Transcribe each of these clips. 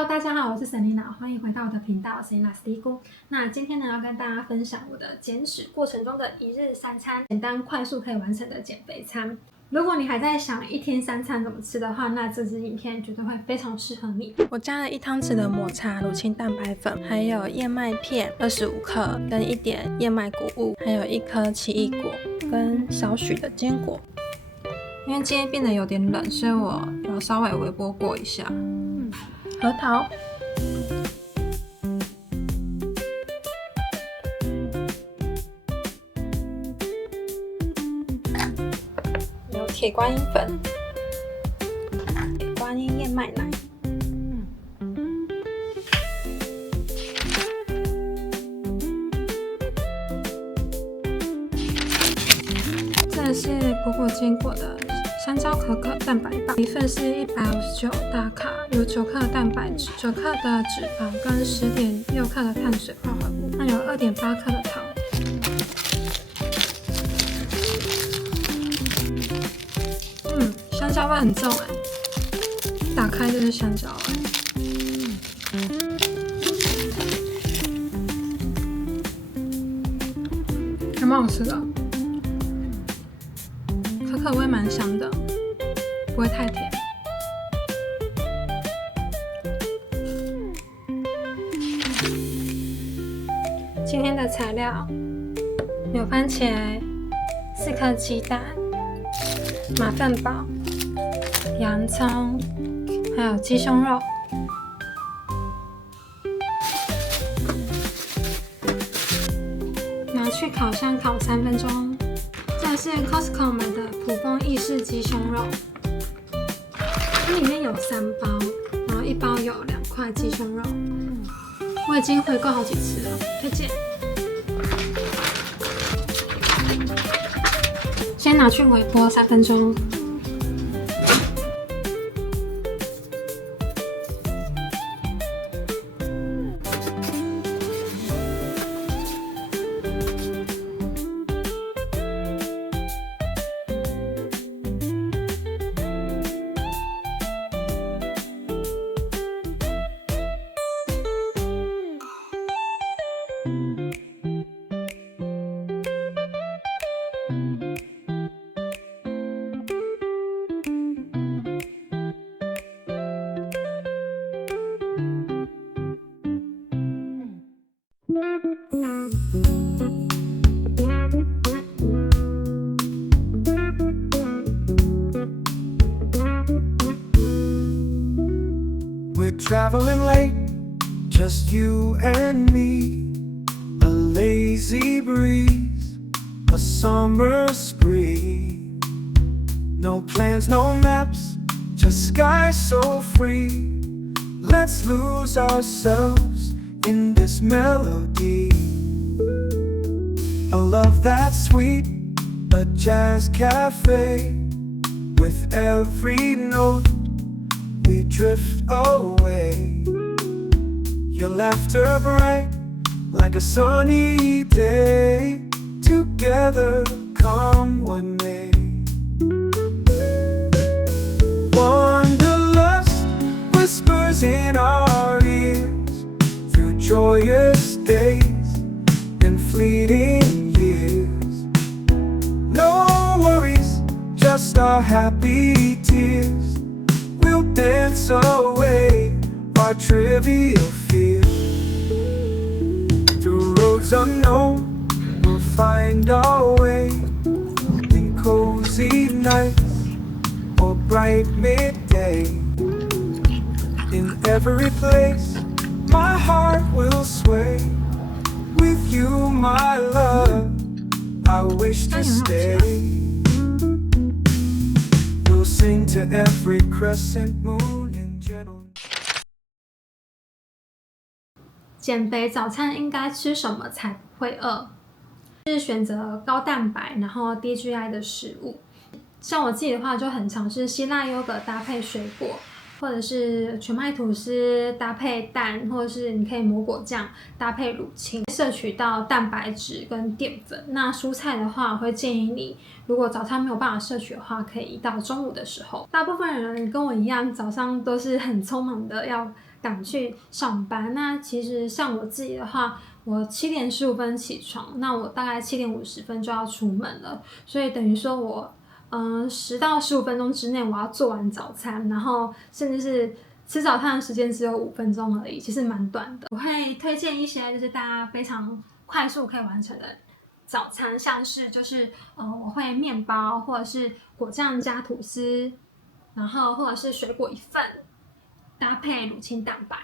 Hello， 大家好，我是 Selina， 欢迎回到我的频道 Selina 史蒂姑。那今天呢，要跟大家分享我的减脂过程中的一日三餐，简单快速可以完成的减肥餐。如果你还在想一天三餐怎么吃的话，那这支影片绝对会非常适合你。我加了1汤匙的抹茶乳清蛋白粉，还有燕麦片25克，跟一点燕麦谷物，还有1颗奇异果，跟少许的坚果。因为今天变得有点冷，所以我有稍微微波过一下。核桃，有铁观音粉，铁观音燕麦奶，这是果果坚果的香蕉可可蛋白棒，一份是159大卡，有9克的蛋白质、9克的脂肪跟10.6克的碳水化合物，那有2.8克的糖。香蕉味很重哎，打开就是香蕉味。还蛮好吃的。可可味蛮香的，不会太甜。今天的材料有番茄、4颗鸡蛋、马粪宝、洋葱，还有鸡胸肉。拿去烤箱烤3分钟。这是 Costco 买的普丰意式鸡胸肉，它里面有3包，然后1包有2块鸡胸肉。我已经回购好几次了，推荐。先拿去微波3分钟。We're traveling late, just you and me. A lazy breeze, a summer spree. No plans, no maps, just sky so free. Let's lose ourselves in this melody. A love that's sweet, a jazz cafe. With every note we drift away. Your laughter bright like a sunny day. Together come what may. Wanderlust whispers in our ears through joyous days and fleeting years. No worries, just our happy tears. We'll dance away our trivial fears. Through roads unknown, we'll find our way. In cozy nights or bright midday. In every place, my heart will sway. With you, my love, I wish to stay. We'll sing to every crescent moon in gentle. 减肥早餐应该吃什么才不会饿？是选择高蛋白，然后低 GI 的食物。像我自己的话，就很常是希腊优格搭配水果，或者是全麦吐司搭配蛋，或者是你可以抹果酱搭配乳清，摄取到蛋白质跟淀粉。那蔬菜的话，我会建议你，如果早餐没有办法摄取的话，可以到中午的时候。大部分人跟我一样，早上都是很匆忙的要赶去上班。那其实像我自己的话，我7点15分起床，那我大概7点50分就要出门了，所以等于说我10到15分钟之内我要做完早餐，然后甚至是吃早餐的时间只有5分钟而已，其实蛮短的。我会推荐一些就是大家非常快速可以完成的早餐，像是就是我会面包或者是果酱加吐司，然后或者是水果1份，搭配乳清蛋白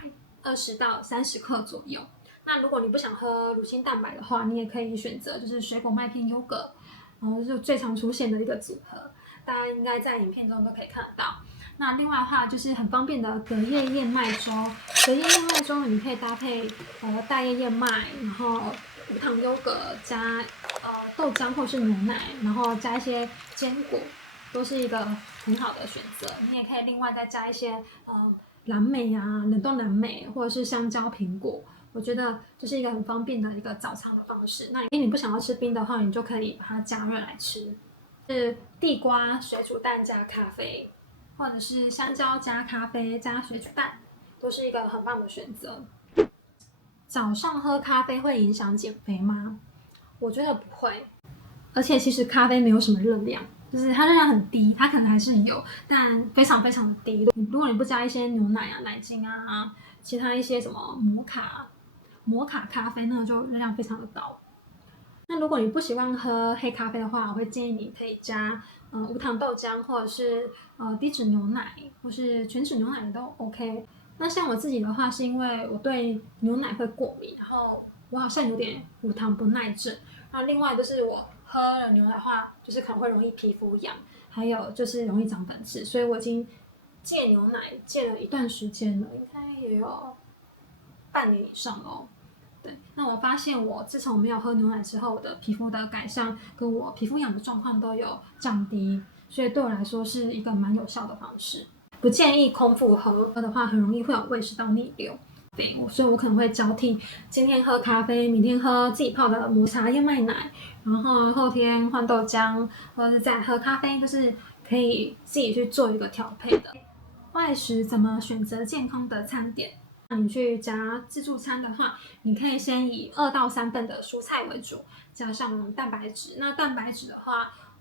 20到30克左右。那如果你不想喝乳清蛋白的话，你也可以选择就是水果麦片优格，然后就最常出现的一个组合，大家应该在影片中都可以看得到。那另外的话就是很方便的隔夜燕麦粥，隔夜燕麦粥你可以搭配大叶燕麦，然后无糖优格加豆浆或是牛奶，然后加一些坚果，都是一个很好的选择。你也可以另外再加一些蓝莓啊、冷冻蓝莓或者是香蕉、苹果。我觉得这是一个很方便的一个早餐的方式。那因为你不想要吃冰的话，你就可以把它加热来吃。是地瓜水煮蛋加咖啡，或者是香蕉加咖啡加水煮蛋，都是一个很棒的选择。早上喝咖啡会影响减肥吗？我觉得不会，而且其实咖啡没有什么热量，就是它热量很低，它可能还是有，但非常非常的低。如果你不加一些牛奶啊、奶精啊，其他一些什么摩卡咖啡，那个就热量非常的高。那如果你不喜欢喝黑咖啡的话，我会建议你可以加无糖豆浆，或者是低脂牛奶，或是全脂牛奶都 OK。那像我自己的话，是因为我对牛奶会过敏，然后我好像有点乳糖不耐症。那另外就是我喝了牛奶的话，就是可能会容易皮肤痒，还有就是容易长粉刺，所以我已经戒牛奶戒了一段时间了，应该也有半年以上哦。对，那我发现我自从没有喝牛奶之后，我的皮肤的改善跟我皮肤痒的状况都有降低，所以对我来说是一个蛮有效的方式。不建议空腹喝的话，很容易会有胃食道逆流。对，所以我可能会交替，今天喝咖啡，明天喝自己泡的抹茶燕麦奶，然后后天换豆浆，或者是再喝咖啡，就是可以自己去做一个调配的。外食怎么选择健康的餐点？你去夹自助餐的话，你可以先以2到3份的蔬菜为主，加上蛋白质。那蛋白质的话，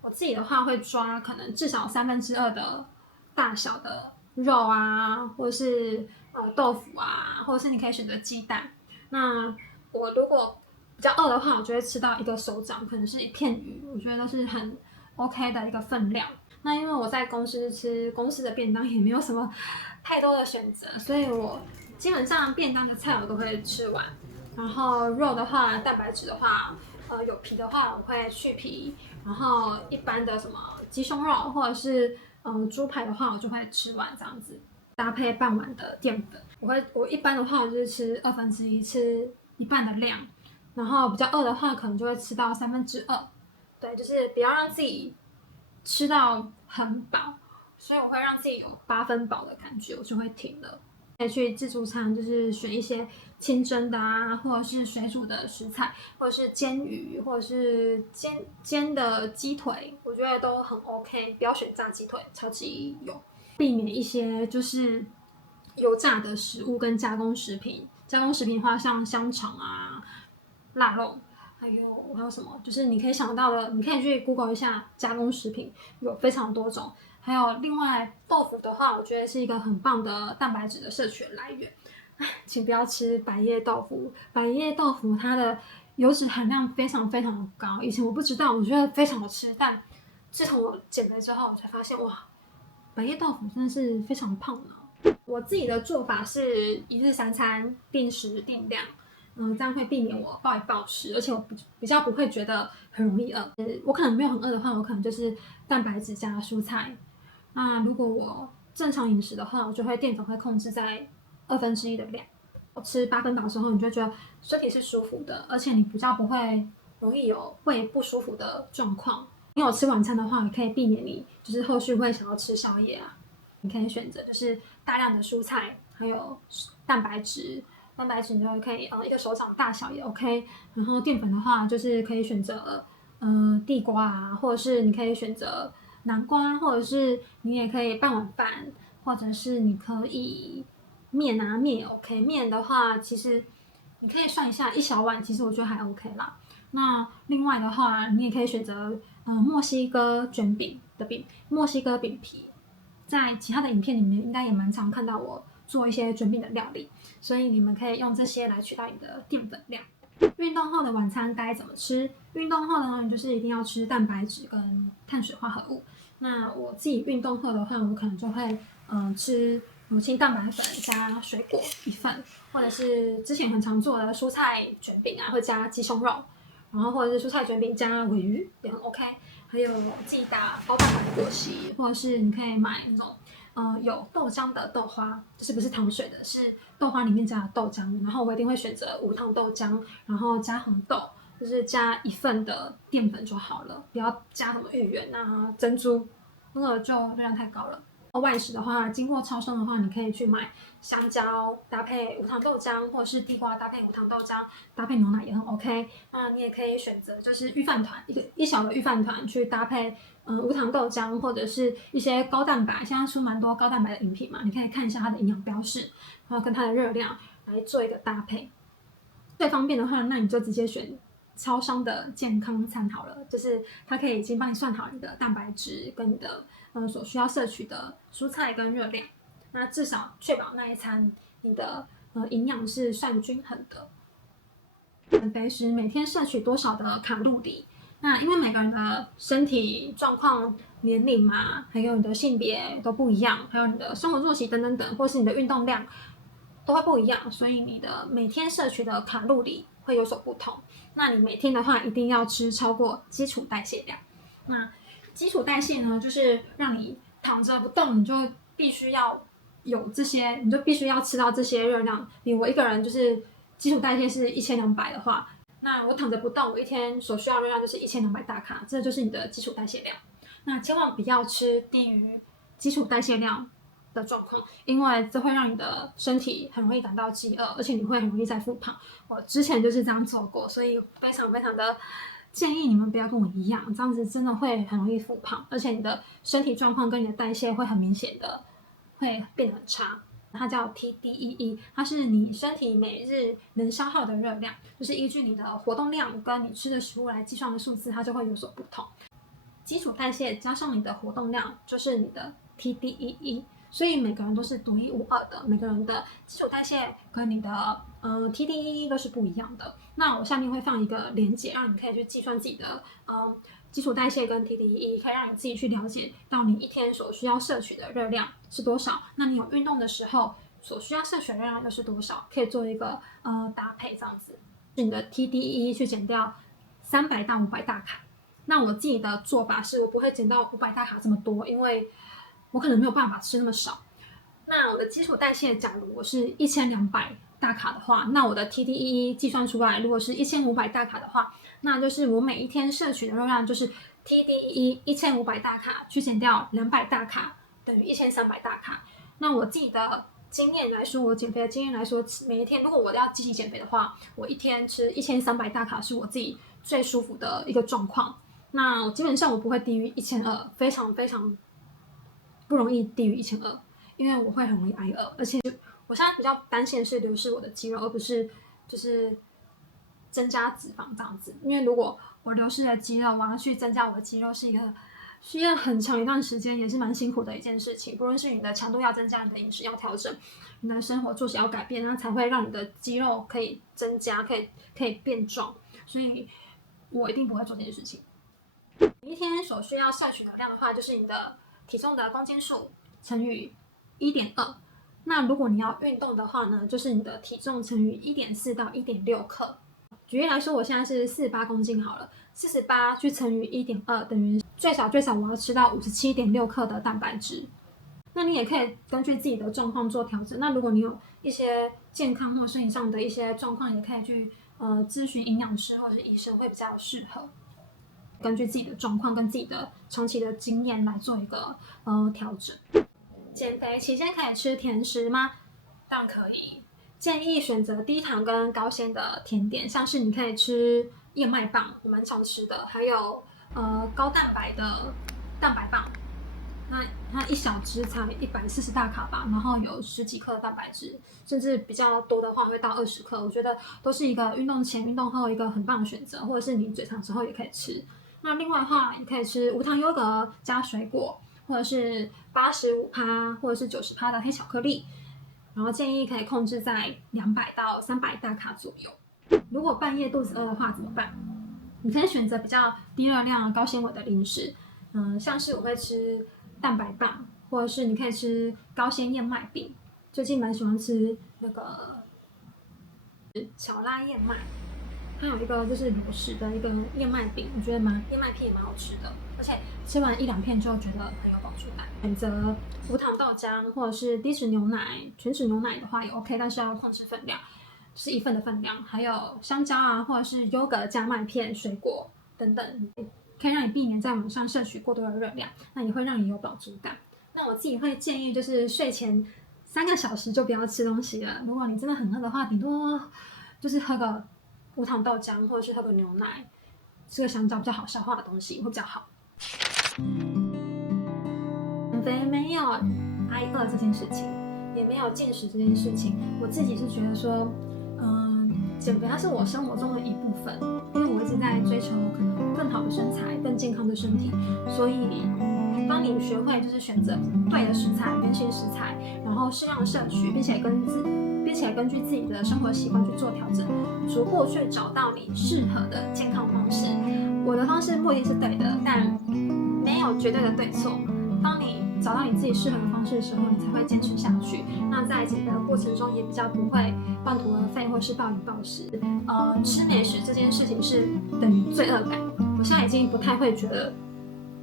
我自己的话会抓可能至少2/3的大小的肉啊，或者是豆腐啊，或者是你可以选择鸡蛋。那我如果比较饿的话，我就会吃到1个手掌，可能是1片鱼，我觉得都是很 OK 的一个分量。那因为我在公司吃公司的便当，也没有什么太多的选择，所以我基本上便当的菜我都会吃完。然后肉的话，蛋白质的话，有皮的话我会去皮，然后一般的什么鸡胸肉或者是猪排的话，我就会吃完这样子，搭配半碗的淀粉。我一般的话，我就是吃1/2，吃一半的量。然后比较饿的话，可能就会吃到2/3。对，就是不要让自己吃到很饱，所以我会让自己有8分饱的感觉，我就会停了。可以去自助餐，就是选一些清蒸的啊，或者是水煮的食材，或者是煎鱼，或者是煎的鸡腿，我觉得都很 OK。不要选炸鸡腿，超级油。避免一些就是油炸的食物跟加工食品。加工食品的话，像香肠啊、腊肉，还有什么，就是你可以想到的，你可以去 Google 一下加工食品，有非常多种。还有另外豆腐的话，我觉得是一个很棒的蛋白质的摄取来源。请不要吃百叶豆腐，百叶豆腐它的油脂含量非常非常的高。以前我不知道，我觉得非常好吃，但自从我减肥之后，我才发现哇，百叶豆腐真的是非常胖的。我自己的做法是1日3餐定时定量。这样会避免我暴饮暴食，而且我比较不会觉得很容易饿。我可能没有很饿的话，我可能就是蛋白质加蔬菜。那如果我正常饮食的话，我就会淀粉会控制在1/2的量。我吃8分饱之后，你就觉得身体是舒服的，而且你比较不会容易有胃不舒服的状况。你有吃晚餐的话，也可以避免你就是后续会想要吃宵夜啊。你可以选择就是大量的蔬菜，还有蛋白质。蛋白质你就可以1个手掌大小也 OK。然后淀粉的话，就是可以选择地瓜啊，或者是你可以选择南瓜，或者是你也可以半碗饭，或者是你可以面啊，面也 OK。面的话，其实你可以算一下1小碗，其实我觉得还 OK 啦。那另外的话，你也可以选择墨西哥卷饼的墨西哥饼皮，在其他的影片里面应该也蛮常看到我做一些卷饼的料理，所以你们可以用这些来取代你的淀粉量。运动后的晚餐该怎么吃？运动后呢，你就是一定要吃蛋白质跟碳水化合物。那我自己运动后的话，我可能就会吃乳清蛋白粉加水果1份，或者是之前很常做的蔬菜卷饼啊，会加鸡胸肉，然后或者是蔬菜卷饼加鲔鱼也很 OK。还有自己打高蛋白的果昔，或者是你可以买那种有豆浆的豆花，就是不是糖水的，是豆花里面加的豆浆。然后我一定会选择无糖豆浆，然后加红豆，就是加1份的淀粉就好了，不要加什么芋圆啊、珍珠，那个就热量太高了。外食的话，经过超商的话，你可以去买香蕉搭配无糖豆浆，或者是地瓜搭配无糖豆浆，搭配牛奶也很 OK。那你也可以选择就是御饭团，一小的御饭团去搭配无糖豆浆，或者是一些高蛋白，现在出蛮多高蛋白的饮品嘛，你可以看一下它的营养标示，然后跟它的热量来做一个搭配。最方便的话，那你就直接选超商的健康餐好了，就是它可以已经帮你算好你的蛋白质跟你的所需要摄取的蔬菜跟热量，那至少确保那一餐你的营养是算均衡的。减肥时每天摄取多少的卡路里？那因为每个人的身体状况、年龄嘛，还有你的性别都不一样，还有你的生活作息等等等，或是你的运动量都会不一样，所以你的每天摄取的卡路里会有所不同。那你每天的话，一定要吃超过基础代谢量。那基础代谢呢，就是让你躺着不动，你就必须要有这些，你就必须要吃到这些热量。比我一个人就是基础代谢是1200的话，那我躺着不动，我一天所需要热量就是1200大卡，这就是你的基础代谢量。那千万不要吃低于基础代谢量的状况，因为这会让你的身体很容易感到饥饿，而且你会很容易再复胖。我之前就是这样做过，所以非常非常的建议你们不要跟我一样，这样子真的会很容易复胖，而且你的身体状况跟你的代谢会很明显的会变得很差。它叫 TDEE， 它是你身体每日能消耗的热量，就是依据你的活动量跟你吃的食物来计算的数字，它就会有所不同。基础代谢加上你的活动量，就是你的 TDEE。所以每个人都是独一无二的，每个人的基础代谢跟你的TDEE 都是不一样的。那我下面会放一个连结，让你可以去计算自己的基础代谢跟 TDEE， 可以让你自己去了解到你一天所需要摄取的热量是多少。那你有运动的时候所需要摄取的热量又是多少，可以做一个搭配这样子。你的 TDEE 去减掉300到500大卡。那我自己的做法是我不会减到500大卡这么多，因为我可能没有办法吃那么少。那我的基础代谢，假如我是1200大卡的话，那我的 TDEE 计算出来，如果是1500大卡的话，那就是我每一天摄取的热量就是 TDEE 1500大卡去减掉200大卡，等于1300大卡。那我自己的经验来说，我减肥的经验来说，每一天如果我要积极减肥的话，我一天吃1300大卡是我自己最舒服的一个状况。那我基本上我不会低于1200，非常非常不容易低于1200，因为我会很容易挨饿，而且我现在比较担心的是流失我的肌肉，而不是就是增加脂肪这样子。因为如果我流失了肌肉，我要去增加我的肌肉是一个需要很长一段时间，也是蛮辛苦的一件事情。不论是你的强度要增加，你的饮食要调整，你的生活作息要改变，那才会让你的肌肉可以增加，可以变壮。所以我一定不会做这件事情。你一天所需要摄取的量的话，就是你的体重的公斤数乘以1.2。那如果你要运动的话呢，就是你的体重乘以1.4到1.6克。举例来说，我现在是48公斤好了，48去乘以1.2等于最少我要吃到57.6克的蛋白质。那你也可以根据自己的状况做调整。那如果你有一些健康或身体上的一些状况，也可以去咨询营养师或者是医生，会比较适合。根据自己的状况跟自己的长期的经验来做一个调整。减肥期间可以吃甜食吗？当然可以，建议选择低糖跟高纤的甜点，像是你可以吃燕麦棒，我蛮常吃的，还有高蛋白的蛋白棒，那它一小支才140大卡吧，然后有10几克的蛋白质，甚至比较多的话会到20克。我觉得都是一个运动前、运动后一个很棒的选择，或者是你嘴馋之后也可以吃。那另外的话，也可以吃无糖优格加水果，或者是85%或者是90%的黑巧克力。然后建议可以控制在200到300大卡左右。如果半夜肚子饿的话怎么办？你可以选择比较低热量、高纤维的零食，像是我会吃蛋白棒，或者是你可以吃高纤燕麦饼。最近蛮喜欢吃那个巧拉燕麦，它有一个就是罗氏的一个燕麦饼，我觉得燕麦片也蛮好吃的，而且吃完1-2片就觉得很有饱足感。选择无糖豆浆或者是低脂牛奶、全脂牛奶的话也 OK， 但是要控制分量，就是1份的分量。还有香蕉啊，或者是优格加麦片、水果等等，可以让你避免在晚上摄取过多的热量，那也会让你有饱足感。那我自己会建议就是睡前3个小时就不要吃东西了。如果你真的很饿的话，顶多就是喝个无糖豆浆，或者是喝个牛奶，吃个香蕉比较好消化的东西会比较好。减肥没有挨饿这件事情，也没有进食这件事情，我自己是觉得说，减肥它是我生活中的一部分，因为我一直在追求可能更好的身材、更健康的身体，所以当你学会就是选择对的食材、原型食材，然后适量的摄取，并且根据自己的生活习惯去做调整，逐步去找到你适合的健康方式。我的方式不一定是对的，但没有绝对的对错。当你找到你自己适合的方式的时候，你才会坚持下去。那在减肥的过程中，也比较不会半途而废或是暴饮暴食。吃美食这件事情是等于罪恶感。我现在已经不太会觉得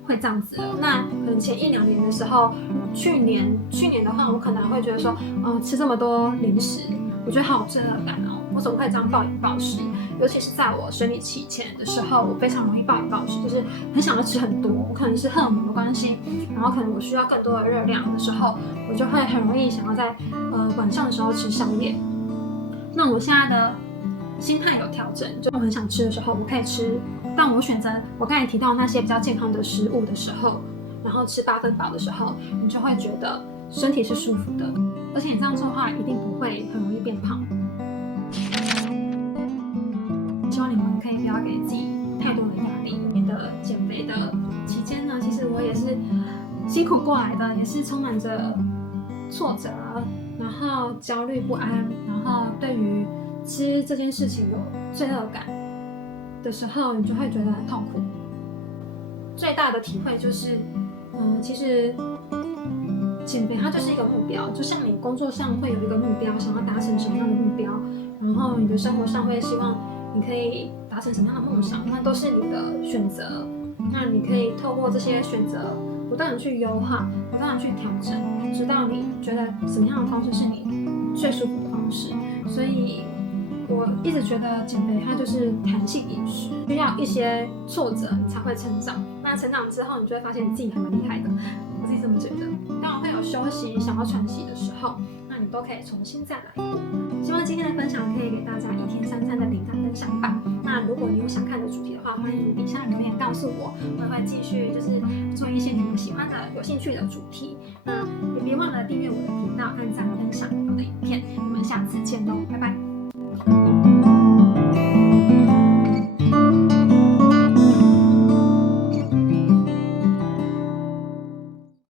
会这样子了。那可能前1-2年的时候，去年的话，我可能会觉得说，吃这么多零食，我觉得好有罪恶感哦。我怎么会这样暴饮暴食？尤其是在我生理期前的时候，我非常容易暴饮暴食，就是很想要吃很多。我可能是荷尔蒙的关系，然后可能我需要更多的热量的时候，我就会很容易想要在晚上的时候吃宵夜。那我现在的心态有调整，就我很想吃的时候我可以吃，但我选择我刚才提到那些比较健康的食物的时候，然后吃8分饱的时候，你就会觉得身体是舒服的，而且你这样做的话一定不会很容易变胖。希望你们可以不要给自己太多的压力。你的减肥的期间呢，其实我也是辛苦过来的，也是充满着挫折，然后焦虑不安，然后对于吃这件事情有罪恶感的时候，你就会觉得很痛苦。最大的体会就是，其实减肥它就是一个目标，就像你工作上会有一个目标，想要达成什么样的目标，然后你的生活上会希望你可以达成什么样的梦想，那都是你的选择。那你可以透过这些选择，不断的去优化，不断的去调整，直到你觉得什么样的方式是你最舒服的方式。所以我一直觉得减肥它就是弹性饮食，需要一些挫折你才会成长。那成长之后，你就会发现你自己还蛮厉害的，我自己这么觉得。当然会有休息、想要喘息的时候，那你都可以重新再来。希望今天的分享可以给大家1天3餐的灵感跟想法。那如果你有想看的主题的话，欢迎底下留言告诉我，我会继续就是做一些你们喜欢的、有兴趣的主题。那也别忘了订阅我的频道、按赞、分享我的影片。我们下次见喽，拜拜。